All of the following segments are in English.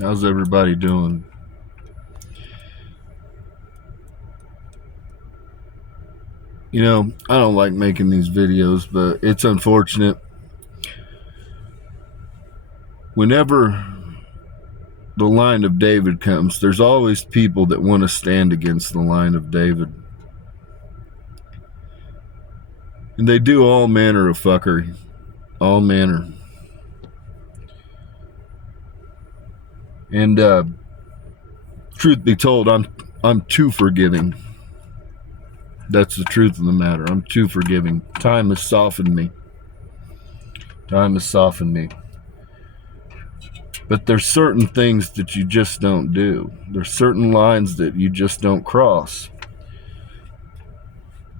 How's everybody doing? You know, I don't like making these videos, but it's unfortunate. Whenever the line of David comes, there's always people that want to stand against the line of David. And they do all manner of fuckery. All manner. And truth be told, I'm too forgiving. That's the truth of the matter. I'm too forgiving. Time has softened me. Time has softened me. But there's certain things that you just don't do. There's certain lines that you just don't cross.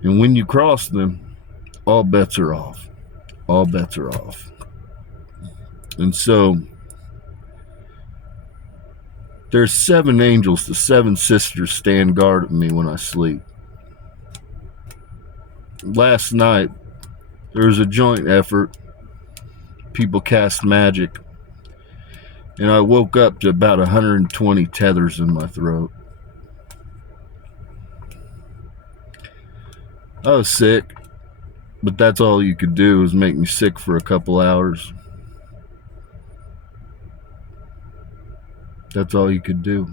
And when you cross them, all bets are off. All bets are off. And so there's 7 angels, the 7 sisters stand guard at me when I sleep. Last night, there was a joint effort. People cast magic. And I woke up to about 120 tethers in my throat. I was sick, but that's all you could do is make me sick for a couple hours. That's all you could do.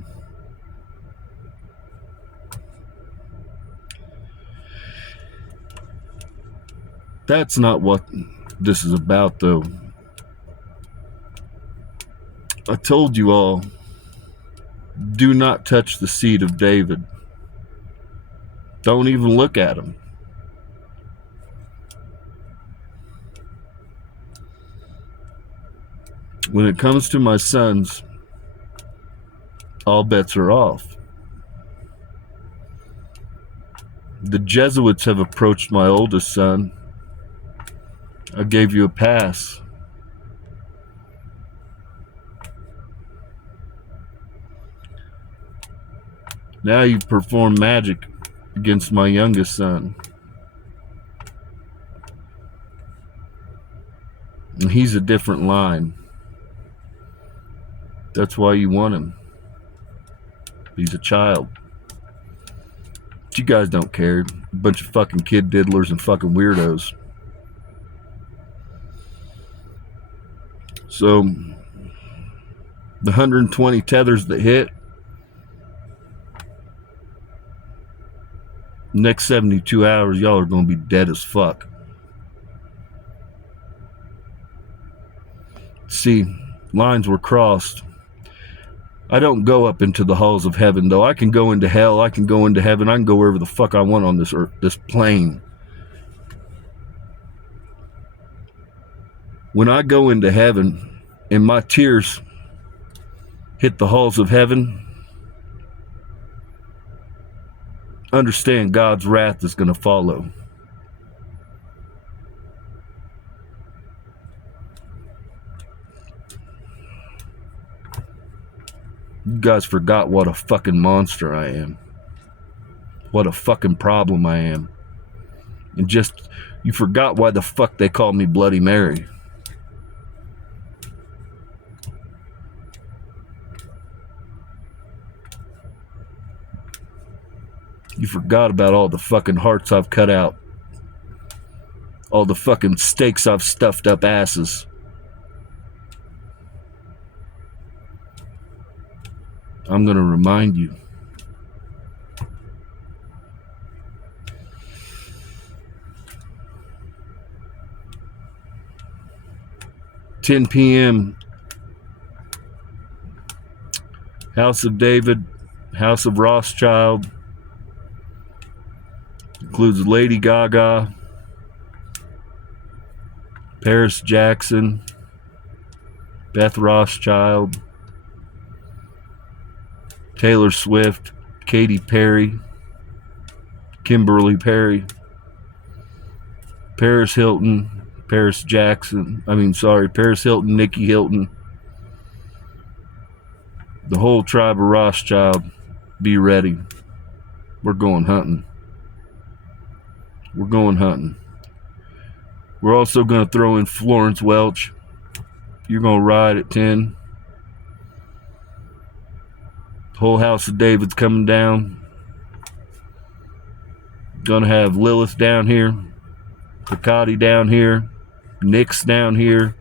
That's not what this is about, though. I told you all, do not touch the seed of David. Don't even look at him. When it comes to my sons, all bets are off. The Jesuits have approached my oldest son. I gave you a pass. Now you perform magic against my youngest son. And he's a different line. That's why you want him. He's a child. But you guys don't care. A bunch of fucking kid diddlers and fucking weirdos. So, the 120 tethers that hit, next 72 hours, y'all are going to be dead as fuck. See, lines were crossed. I don't go up into the halls of heaven, though. I can go into hell, I can go into heaven, I can go wherever the fuck I want on this earth, this plane. When I go into heaven and my tears hit the halls of heaven, understand God's wrath is going to follow. You guys forgot what a fucking monster I am. What a fucking problem I am. And just, you forgot why the fuck they call me Bloody Mary. You forgot about all the fucking hearts I've cut out. All the fucking stakes I've stuffed up asses. I'm gonna remind you. $10 p.m. House of David, House of Rothschild. Includes Lady Gaga, Paris Jackson, Beth Rothschild, Taylor Swift, Katy Perry, Kimberly Perry, Paris Hilton, Paris Hilton, Nikki Hilton, the whole tribe of Rothschild. Be ready. We're going hunting. We're going hunting. We're also going to throw in Florence Welch. You're going to ride at 10. Whole house of David's coming down. Gonna have Lilith down here, Hecate down here, Nyx down here,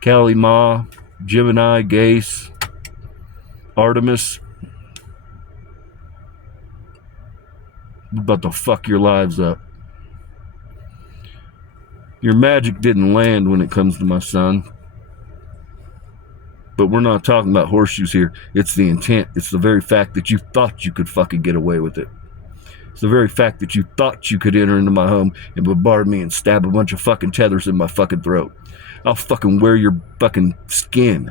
Kali Ma, Gemini, Gace, Artemis. We're about to fuck your lives up. Your magic didn't land when it comes to my son. But we're not talking about horseshoes here. It's the intent. It's the very fact that you thought you could fucking get away with it. It's the very fact that you thought you could enter into my home and bombard me and stab a bunch of fucking tethers in my fucking throat. I'll fucking wear your fucking skin.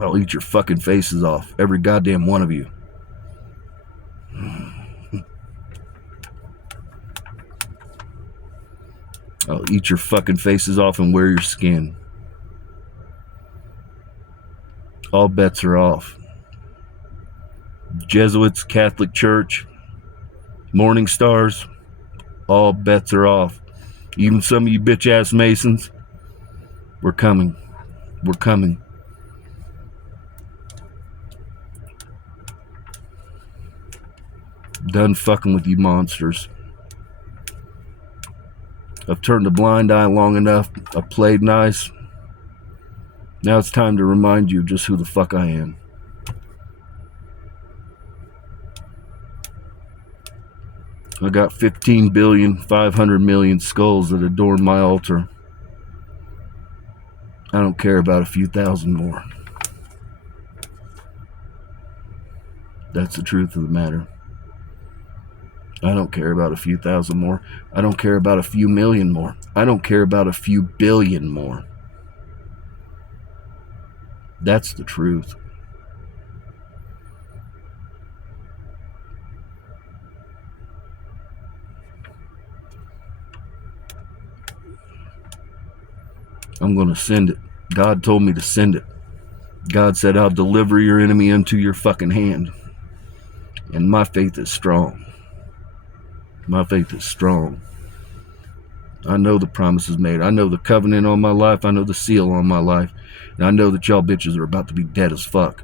I'll eat your fucking faces off. Every goddamn one of you. I'll eat your fucking faces off and wear your skin. All bets are off. Jesuits, Catholic Church, Morning Stars, all bets are off. Even some of you bitch-ass Masons, we're coming. We're coming. Done fucking with you monsters. I've turned a blind eye long enough. I've played nice. Now it's time to remind you just who the fuck I am. I got 15,500,000,000 skulls that adorn my altar. I don't care about a few thousand more. That's the truth of the matter. I don't care about a few thousand more. I don't care about a few million more. I don't care about a few billion more. That's the truth. I'm going to send it. God told me to send it. God said, I'll deliver your enemy into your fucking hand. And my faith is strong. My faith is strong. I know the promises made. I know the covenant on my life. I know the seal on my life. And I know that y'all bitches are about to be dead as fuck.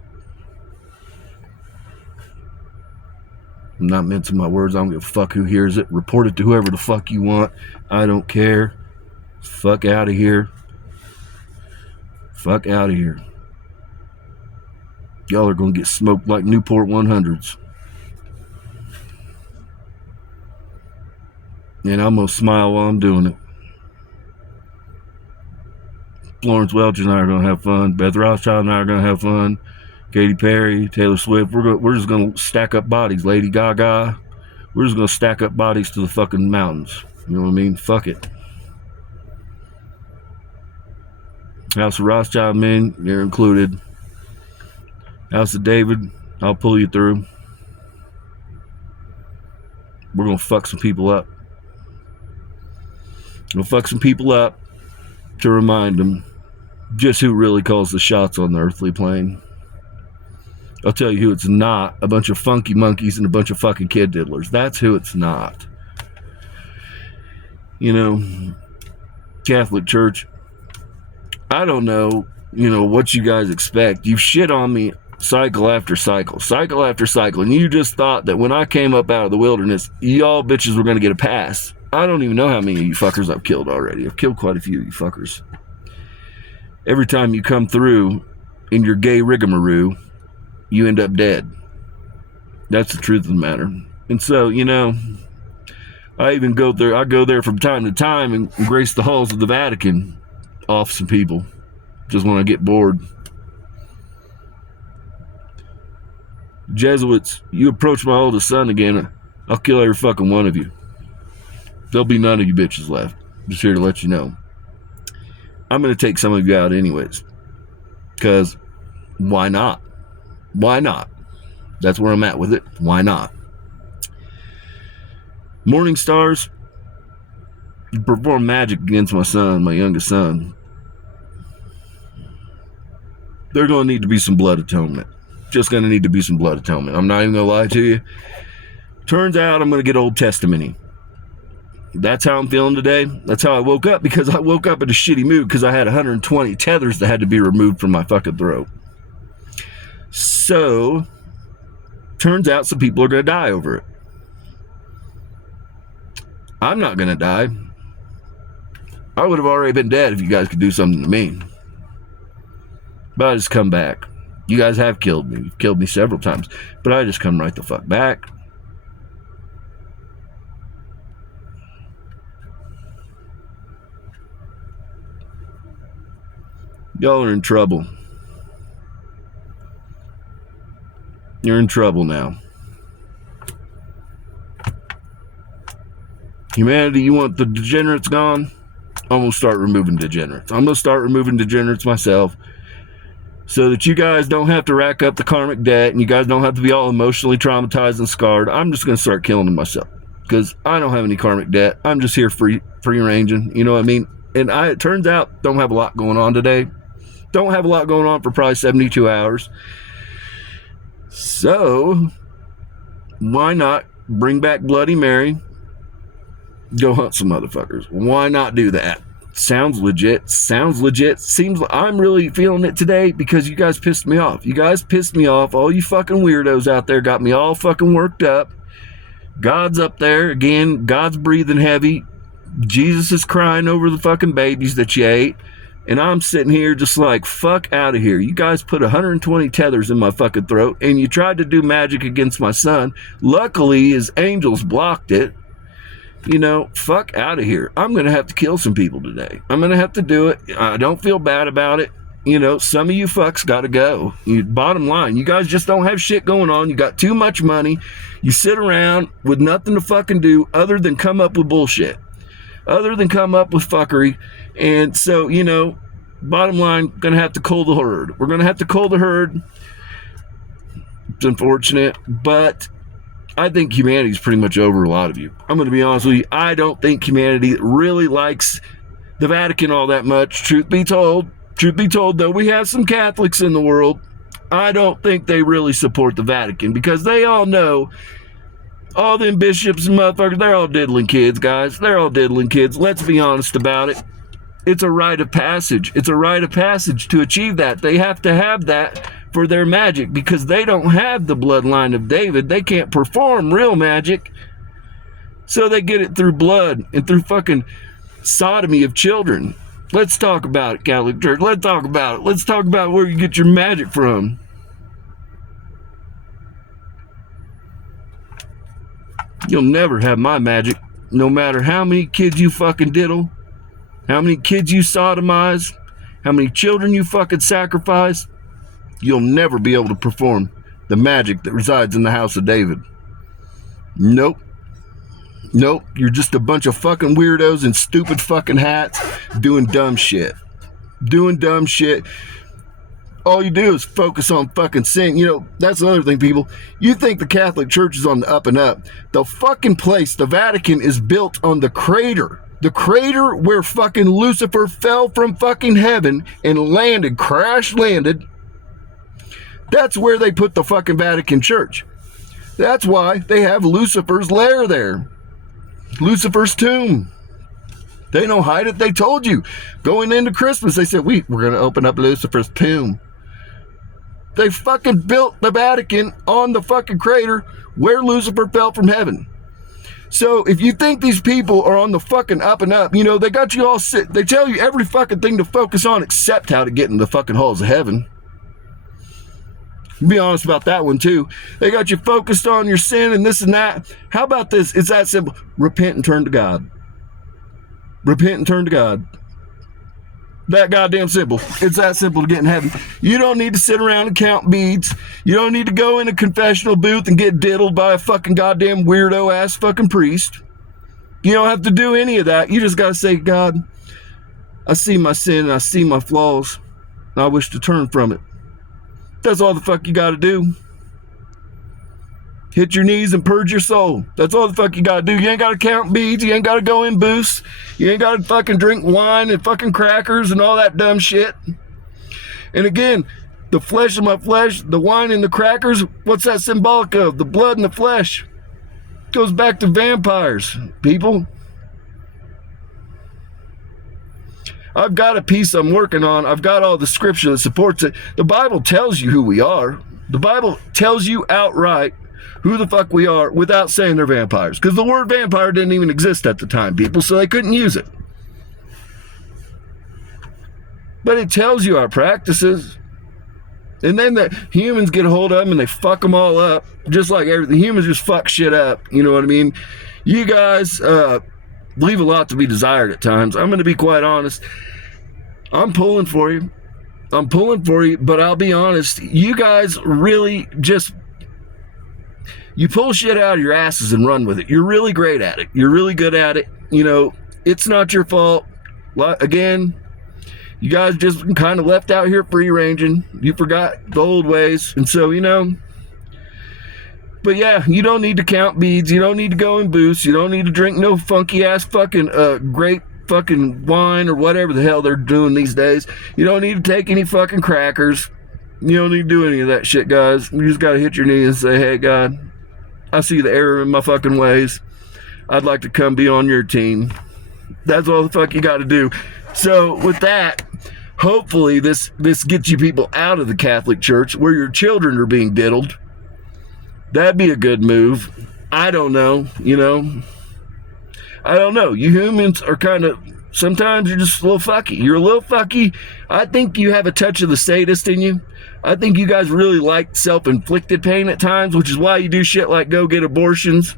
I'm not mincing my words. I don't give a fuck who hears it. Report it to whoever the fuck you want. I don't care. Fuck out of here. Fuck out of here. Y'all are going to get smoked like Newport 100s. And I'm going to smile while I'm doing it. Florence Welch and I are going to have fun. Beth Rothschild and I are going to have fun. Katy Perry, Taylor Swift. We're just going to stack up bodies. Lady Gaga. We're just going to stack up bodies to the fucking mountains. You know what I mean? Fuck it. House of Rothschild men, you're included. House of David, I'll pull you through. We're going to fuck some people up. We'll fuck some people up to remind them just who really calls the shots on the earthly plane. I'll tell you who it's not. A bunch of funky monkeys and a bunch of fucking kid diddlers. That's who it's not. You know, Catholic Church, I don't know, what you guys expect. You've shit on me cycle after cycle, and you just thought that when I came up out of the wilderness, y'all bitches were going to get a pass. I don't even know how many of you fuckers I've killed already. I've killed quite a few of you fuckers. Every time you come through in your gay rigmarole, you end up dead. That's the truth of the matter. And so, I even go there from time to time and grace the halls of the Vatican off some people just when I get bored. Jesuits, you approach my oldest son again, I'll kill every fucking one of you. There'll be none of you bitches left. Just here to let you know. I'm going to take some of you out anyways. Because why not? Why not? That's where I'm at with it. Why not? Morning Stars, perform magic against my son, my youngest son. There's going to need to be some blood atonement. Just going to need to be some blood atonement. I'm not even going to lie to you. Turns out I'm going to get Old Testament-y. That's how I'm feeling today. That's how I woke up, because I woke up in a shitty mood because I had 120 tethers that had to be removed from my fucking throat. So, turns out some people are going to die over it. I'm not going to die. I would have already been dead if you guys could do something to me. But I just come back. You guys have killed me. You've killed me several times. But I just come right the fuck back. Y'all are in trouble. You're in trouble now. Humanity, you want the degenerates gone? I'm going to start removing degenerates. I'm going to start removing degenerates myself, so that you guys don't have to rack up the karmic debt and you guys don't have to be all emotionally traumatized and scarred. I'm just going to start killing them myself, because I don't have any karmic debt. I'm just here free ranging. You know what I mean? And it turns out, don't have a lot going on today. Don't have a lot going on for probably 72 hours. So, why not bring back Bloody Mary? Go hunt some motherfuckers. Why not do that? Sounds legit. Sounds legit. Seems like I'm really feeling it today, because you guys pissed me off. You guys pissed me off. All you fucking weirdos out there got me all fucking worked up. God's up there. Again, God's breathing heavy. Jesus is crying over the fucking babies that you ate. And I'm sitting here just like, fuck out of here. You guys put 120 tethers in my fucking throat, and you tried to do magic against my son. Luckily, his angels blocked it. You know, fuck out of here. I'm going to have to kill some people today. I'm going to have to do it. I don't feel bad about it. You know, some of you fucks got to go. Bottom line, you guys just don't have shit going on. You got too much money. You sit around with nothing to fucking do other than come up with bullshit. Other than come up with fuckery. And so, you know, bottom line, going to have to cull the herd. We're going to have to cull the herd. It's unfortunate, but I think humanity's pretty much over a lot of you. I'm going to be honest with you. I don't think humanity really likes the Vatican all that much. Truth be told, though we have some Catholics in the world, I don't think they really support the Vatican, because they all know all them bishops and motherfuckers, they're all diddling kids, guys. They're all diddling kids. Let's be honest about it. It's a rite of passage. It's a rite of passage to achieve that. They have to have that for their magic, because they don't have the bloodline of David. They can't perform real magic. So they get it through blood and through fucking sodomy of children. Let's talk about it, Catholic Church. Let's talk about it. Let's talk about where you get your magic from. You'll never have my magic, no matter how many kids you fucking diddle, how many kids you sodomize, how many children you fucking sacrifice. You'll never be able to perform the magic that resides in the house of David. Nope. You're just a bunch of fucking weirdos in stupid fucking hats doing dumb shit. All you do is focus on fucking sin. You know, that's another thing, people. You think the Catholic Church is on the up and up. The fucking place, the Vatican, is built on the crater. The crater where fucking Lucifer fell from fucking heaven and crash landed. That's where they put the fucking Vatican Church. That's why they have Lucifer's lair there. Lucifer's tomb. They don't hide it. They told you. Going into Christmas, they said, we're going to open up Lucifer's tomb. They fucking built the Vatican on the fucking crater where Lucifer fell from heaven. So if you think these people are on the fucking up and up, you know, they got you all sit. They tell you every fucking thing to focus on except how to get in the fucking halls of heaven. Be honest about that one too. They got you focused on your sin and this and that. How about this? It's that simple. Repent and turn to God. Repent and turn to God. That goddamn simple. It's that simple to get in heaven. You don't need to sit around and count beads. You don't need to go in a confessional booth and get diddled by a fucking goddamn weirdo ass fucking priest. You don't have to do any of that. You just got to say, God, I see my sin and I see my flaws and I wish to turn from it. That's all the fuck you got to do. Hit your knees and purge your soul. That's all the fuck you got to do. You ain't got to count beads. You ain't got to go in booths. You ain't got to fucking drink wine and fucking crackers and all that dumb shit. And again, the flesh of my flesh, the wine and the crackers, what's that symbolic of? The blood and the flesh. Goes back to vampires, people. I've got a piece I'm working on. I've got all the scripture that supports it. The Bible tells you who we are. The Bible tells you outright who the fuck we are without saying they're vampires. Because the word vampire didn't even exist at the time, people, so they couldn't use it. But it tells you our practices. And then the humans get a hold of them and they fuck them all up. Just like everything. Humans just fuck shit up. You know what I mean? You guys leave a lot to be desired at times. I'm going to be quite honest. I'm pulling for you. But I'll be honest. You guys really just... You pull shit out of your asses and run with it. You're really great at it. You're really good at it. You know, it's not your fault. Again... You guys just kind of left out here free ranging. You forgot the old ways. And so, you know. But yeah, you don't need to count beads. You don't need to go in booths. You don't need to drink no funky ass fucking grape fucking wine or whatever the hell they're doing these days. You don't need to take any fucking crackers. You don't need to do any of that shit, guys. You just got to hit your knees and say, hey, God, I see the error in my fucking ways. I'd like to come be on your team. That's all the fuck you got to do. So with that, hopefully this gets you people out of the Catholic Church where your children are being diddled. That'd be a good move. I don't know, you know. I don't know. You humans are kind of, sometimes you're just a little fucky. You're a little fucky. I think you have a touch of the sadist in you. I think you guys really like self-inflicted pain at times, which is why you do shit like go get abortions.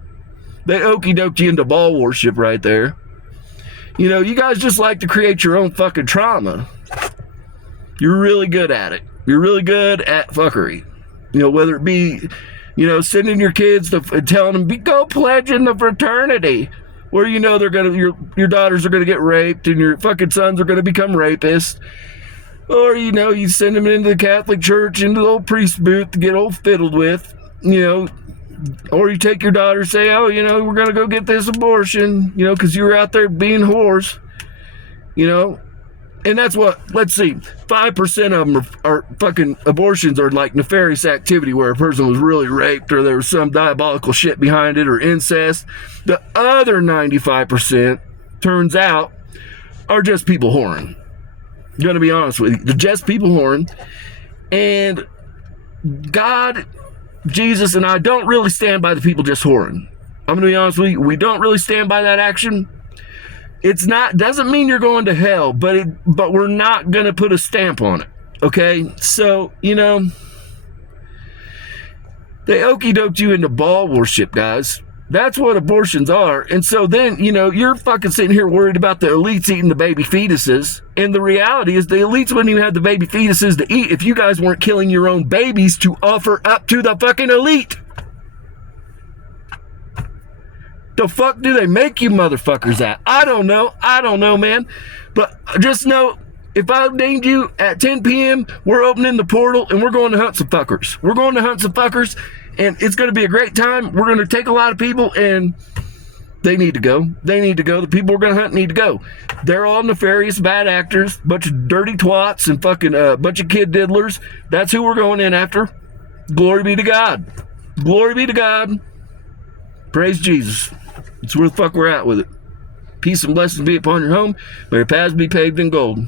They okey-doked you into ball worship right there. You know, you guys just like to create your own fucking trauma. You're really good at it. You're really good at fuckery. You know, whether it be, you know, sending your kids to and telling them, go pledge in the fraternity, where you know they're gonna, your daughters are gonna get raped and your fucking sons are gonna become rapists. Or, you know, you send them into the Catholic Church, into the old priest booth to get old fiddled with, you know. Or you take your daughter and say, oh, you know, we're going to go get this abortion, you know, because you were out there being whores, you know. And that's what, let's see, 5% of them are fucking abortions are like nefarious activity where a person was really raped or there was some diabolical shit behind it or incest. The other 95%, turns out, are just people whoring. I'm going to be honest with you. They're just people whoring. And God... Jesus and I don't really stand by the people just whoring. I'm going to be honest with you. We don't really stand by that action. It's not, doesn't mean you're going to hell, but we're not going to put a stamp on it. Okay? So, you know, they okey-doked you into ball worship, guys. That's what abortions are. And so then, you know, you're fucking sitting here worried about the elites eating the baby fetuses. And the reality is the elites wouldn't even have the baby fetuses to eat if you guys weren't killing your own babies to offer up to the fucking elite. The fuck do they make you motherfuckers at? I don't know, man. But just know, if I named you at 10 p.m., we're opening the portal and we're going to hunt some fuckers. We're going to hunt some fuckers. And it's going to be a great time. We're going to take a lot of people, and they need to go. They need to go. The people we're going to hunt need to go. They're all nefarious, bad actors, bunch of dirty twats, and fucking bunch of kid diddlers. That's who we're going in after. Glory be to God. Glory be to God. Praise Jesus. It's where the fuck we're at with it. Peace and blessings be upon your home. May your paths be paved in gold.